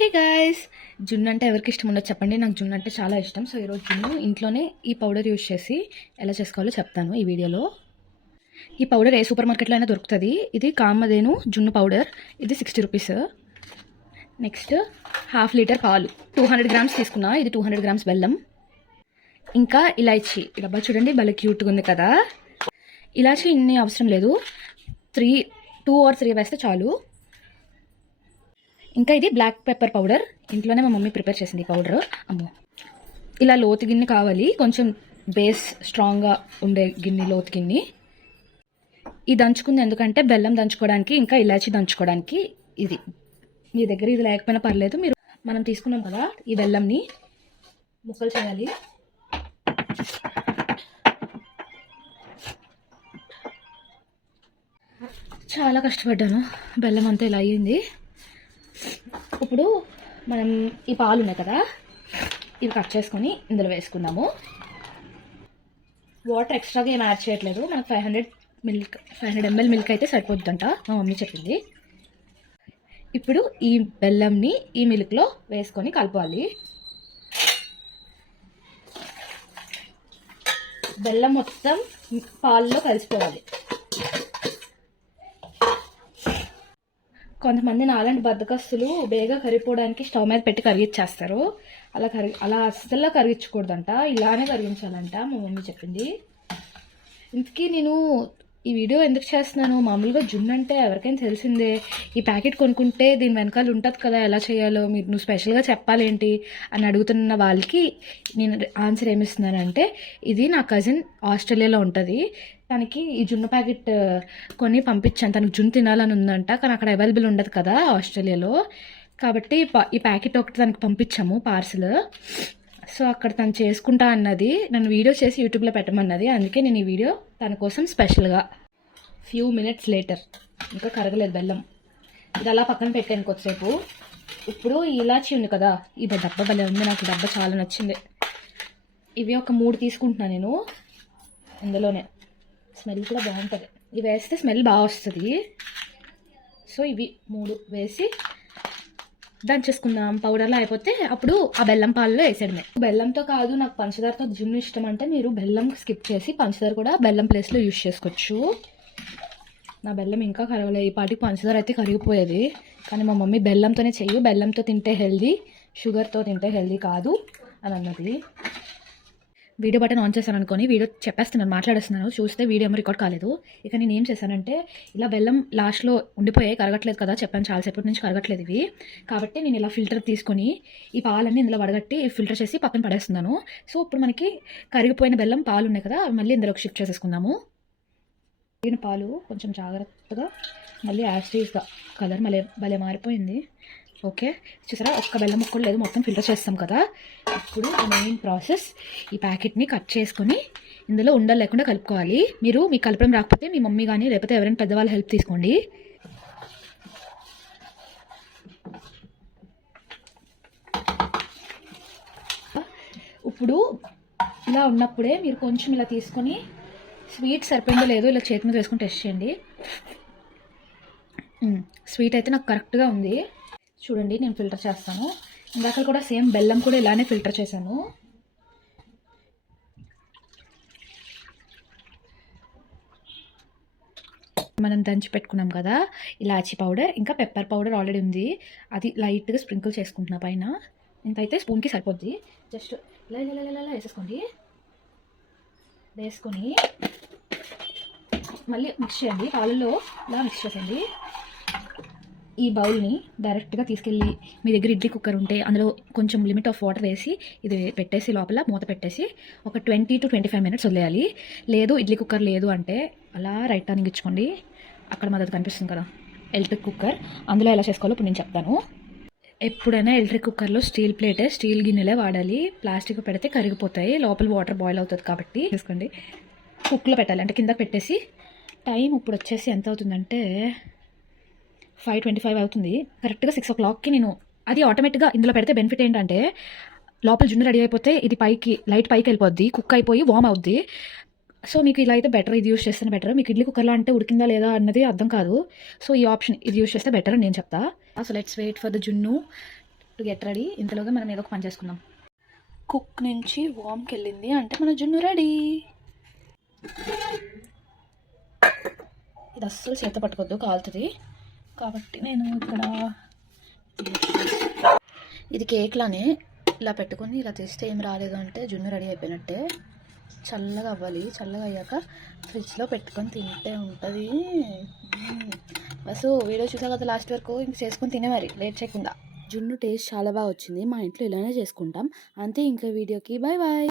Hey guys, జున్ను అంటే ఎవరికి ఇష్టం ఉండదు చెప్పండి. నాకు జున్ను అంటే చాలా ఇష్టం. సో ఈరోజు జున్ను ఇంట్లోనే ఈ పౌడర్ యూజ్ చేసి ఎలా చేసుకోవాలో చెప్తాను ఈ వీడియోలో. ఈ పౌడర్ ఏ సూపర్ మార్కెట్లో అయినా దొరుకుతుంది. ఇది కామధేను జున్ను పౌడర్. ఇది 60 రూపీస్. నెక్స్ట్ హాఫ్ లీటర్ పాలు, 200 గ్రామ్స్ తీసుకున్నా. ఇది 200 గ్రామ్స్ బెల్లం, ఇంకా ఇలాచీ. ఈ డబ్బా చూడండి, భలే క్యూట్గా ఉంది కదా. ఇలాచీ ఇన్ని అవసరం లేదు, 2 or 3 వేస్తే చాలు. ఇంకా ఇది బ్లాక్ పెప్పర్ పౌడర్. ఇంట్లోనే మా మమ్మీ ప్రిపేర్ చేసింది ఈ పౌడర్. అమ్మో, ఇలా లోతు గిన్నె కావాలి, కొంచెం బేస్ స్ట్రాంగ్గా ఉండే గిన్నె, లోతు గిన్నె. ఇది దంచుకుంది ఎందుకంటే బెల్లం దంచుకోవడానికి, ఇంకా ఇలాచి దంచుకోవడానికి. ఇది మీ దగ్గర ఇది లేకపోయినా పర్లేదు. మనం తీసుకున్నాం కదా, ఈ బెల్లంని ముక్కలు చేయాలి. చాలా కష్టపడ్డాను, బెల్లం అంతా ఇలా అయ్యింది. ఇప్పుడు మనం ఈ పాలు ఉన్నాయి కదా, ఇవి కట్ చేసుకొని ఇందులో వేసుకుందాము. వాటర్ ఎక్స్ట్రాగా ఏం యాడ్ చేయట్లేదు. మనకు 500 ml మిల్క్ అయితే సరిపోద్దంట, మా మమ్మీ చెప్పింది. ఇప్పుడు ఈ బెల్లంని ఈ మిల్క్లో వేసుకొని కలపాలి. బెల్లం మొత్తం పాలలో కలిసిపోవాలి. కొంతమంది నాలాంటి బద్దకస్తులు బేగా కరిగిపోవడానికి స్టవ్ మీద పెట్టి కరిగించేస్తారు. అలా అస్సలు కరిగించకూడదంట, ఇలానే కరిగించాలంట, మా మమ్మీ చెప్పింది. ఇంతకీ నేను ఈ వీడియో ఎందుకు చేస్తున్నాను, మామూలుగా జున్ను అంటే ఎవరికైనా తెలిసిందే. ఈ ప్యాకెట్ కొనుక్కుంటే దీని వెనకాల ఉంటుంది కదా ఎలా చేయాలో, నువ్వు స్పెషల్గా చెప్పాలేంటి అని అడుగుతున్న వాళ్ళకి నేను ఆన్సర్ ఏమిస్తున్నానంటే, ఇది నా కజిన్ ఆస్ట్రేలియాలో ఉంటుంది. తనకి ఈ జున్ను ప్యాకెట్ కొని పంపించాను. తనకు జున్ను తినాలని ఉందంట, కానీ అక్కడ అవైలబుల్ ఉండదు కదా ఆస్ట్రేలియాలో. కాబట్టి ఈ ప్యాకెట్ ఒకటి తనకు పంపించాము, పార్సల్. సో అక్కడ తను చేసుకుంటా అన్నది, నన్ను వీడియో చేసి యూట్యూబ్లో పెట్టమన్నది. అందుకే నేను ఈ వీడియో తన కోసం స్పెషల్గా. ఫ్యూ మినిట్స్ లేటర్, ఇంకా కరగలేదు బెల్లం. ఇది అలా పక్కన పెట్టాను కొద్దిసేపు. ఇప్పుడు ఇలాచీ ఉంది కదా, ఈ డబ్బా భలే ఉంది, నాకు డబ్బా చాలా నచ్చింది. ఇవి ఒక 3 తీసుకుంటున్నాను నేను. ఇందులోనే స్మెల్ కూడా బాగుంటుంది, ఇవి వేస్తే స్మెల్ బాగా వస్తుంది. సో ఇవి 3 వేసి దంచేసుకుందాం. పౌడర్లో అయిపోతే అప్పుడు ఆ బెల్లం పాలలో వేసేయడమే. బెల్లంతో కాదు, నాకు పంచదారతో జున్ను ఇష్టం అంటే మీరు బెల్లం స్కిప్ చేసి పంచదార కూడా బెల్లం ప్లేస్లో యూజ్ చేసుకోవచ్చు. నా బెల్లం ఇంకా కరగలేదు, ఈ పాటికి పంచదార అయితే కరిగిపోయేది. కానీ మా మమ్మీ బెల్లంతోనే చెయ్యి, బెల్లంతో తింటే హెల్దీ, షుగర్తో తింటే హెల్దీ కాదు అని అన్నది. వీడియో బటన్ ఆన్ చేశాను అనుకొని వీడియో చెప్పేస్తున్నాను, మాట్లాడేస్తున్నాను. చూస్తే వీడియో ఏమో రికార్డ్ కాలేదు. ఇక నేను ఏం చేశానంటే, ఇలా బెల్లం లాస్ట్లో ఉండిపోయాయి, కరగట్లేదు కదా చెప్పాను, చాలాసేపటి నుంచి కరగట్లేదు ఇవి. కాబట్టి నేను ఇలా ఫిల్టర్ తీసుకొని ఈ పాలన్నీ ఇందులో వడగట్టి ఫిల్టర్ చేసి పక్కన పడేస్తున్నాను. సో ఇప్పుడు మనకి కరిగిపోయిన బెల్లం పాలు ఉన్నాయి కదా, మళ్ళీ ఇందులోకి షిఫ్ట్ చేసేసుకుందాము. కరిగిన పాలు కొంచెం జాగ్రత్తగా, మళ్ళీ యాస్టీస్గా కలర్ భలే మారిపోయింది. ఓకే, చూసారా, ఒక్క బెల్లం ముక్కలు లేదు, మొత్తం ఫిల్టర్ చేస్తాం కదా. ఇప్పుడు మెయిన్ ప్రాసెస్, ఈ ప్యాకెట్ని కట్ చేసుకొని ఇందులో ఉండలు లేకుండా కలుపుకోవాలి. మీకు కలపడం రాకపోతే మీ మమ్మీ కానీ లేకపోతే ఎవరైనా పెద్దవాళ్ళ హెల్ప్ తీసుకోండి. ఇప్పుడు ఇలా ఉన్నప్పుడే మీరు కొంచెం ఇలా తీసుకొని, స్వీట్ సరిపోయిందో లేదో ఇలా చేతి మీద వేసుకొని టెస్ట్ చేయండి. స్వీట్ అయితే నాకు కరెక్ట్గా ఉంది. చూడండి, నేను ఫిల్టర్ చేస్తాను. ఇందాక కూడా సేమ్ బెల్లం కూడా ఇలానే ఫిల్టర్ చేశాను. మనం దంచి పెట్టుకున్నాం కదా ఇలాచీ పౌడర్, ఇంకా పెప్పర్ పౌడర్ ఆల్రెడీ ఉంది, అది లైట్గా స్ప్రింకిల్ చేసుకుంటున్నా పైన. ఇంతైతే స్పూన్కి సరిపోద్ది. జస్ట్ ఇలా ఇలా ఇలా ఇలా వేసేసుకోండి. వేసుకొని మళ్ళీ మిక్స్ చేయండి, పాలలో ఇలా మిక్స్ చేసేయండి. ఈ బౌల్ని డైరెక్ట్గా తీసుకెళ్ళి మీ దగ్గర ఇడ్లీ కుక్కర్ ఉంటే అందులో కొంచెం లిమిట్ ఆఫ్ వాటర్ వేసి ఇది పెట్టేసి లోపల మూత పెట్టేసి ఒక 20 to 25 minutes వదిలేయాలి. లేదు ఇడ్లీ కుక్కర్ లేదు అంటే అలా రైట్ టర్నింగ్ ఇచ్చుకోండి. అక్కడ మాది కనిపిస్తుంది కదా ఎలక్ట్రిక్ కుక్కర్, అందులో ఎలా చేసుకోవాలో ఇప్పుడు నేను చెప్తాను. ఎప్పుడైనా ఎలక్ట్రిక్ కుక్కర్లో స్టీల్ గిన్నెలే వాడాలి. ప్లాస్టిక్ పెడితే కరిగిపోతాయి, లోపల వాటర్ బాయిల్ అవుతుంది కాబట్టి తీసుకోండి. కుక్లో పెట్టాలి, అంటే కింద పెట్టేసి. టైం ఇప్పుడు వచ్చేసి ఎంత అవుతుందంటే 5:25 అవుతుంది. కరెక్ట్గా 6 o'clockకి నేను అది ఆటోమేటిక్గా ఇందులో పెడితే బెనిఫిట్ ఏంటంటే, లోపల జున్ను రెడీ అయిపోతే ఇది లైట్ పైకి వెళ్ళిపోద్ది, కుక్ అయిపోయి వామ్ అవుద్ది. సో మీకు ఇలా అయితే బెటర్, ఇది యూస్ చేస్తేనే బెటర్. మీకు ఇడ్లీ కుక్కర్లో అంటే ఉడికిందా లేదా అన్నది అర్థం కాదు. సో ఈ ఆప్షన్ ఇది యూస్ చేస్తే బెటర్ అని నేను చెప్తా. So let's wait for the junnu to get ready. ఇంతలోగా మనం ఏదో ఒక పని చేసుకుందాం. కుక్ నుంచి వామ్కి వెళ్ళింది అంటే మన జున్ను రెడీ. ఇది అస్సలు చేత పట్టుకోవద్దు, కాలుతుంది. కాబట్టి నేను ఇక్కడ ఇది కేక్లానే ఇలా పెట్టుకొని ఇలా తీస్తే ఏం రాలేదు అంటే జున్ను రెడీ అయిపోయినట్టే. చల్లగా అవ్వాలి, చల్లగా అయ్యాక ఫ్రిడ్జ్లో పెట్టుకొని తింటే ఉంటుంది. బస్సు వీడియో చూసా కదా లాస్ట్ వరకు, ఇంక చేసుకొని తినే మరి లేట్ చేయకుండా. జున్ను టేస్ట్ చాలా బాగా వచ్చింది. మా ఇంట్లో ఇలానే చేసుకుంటాం. అంతే, ఇంకా వీడియోకి బాయ్ బాయ్.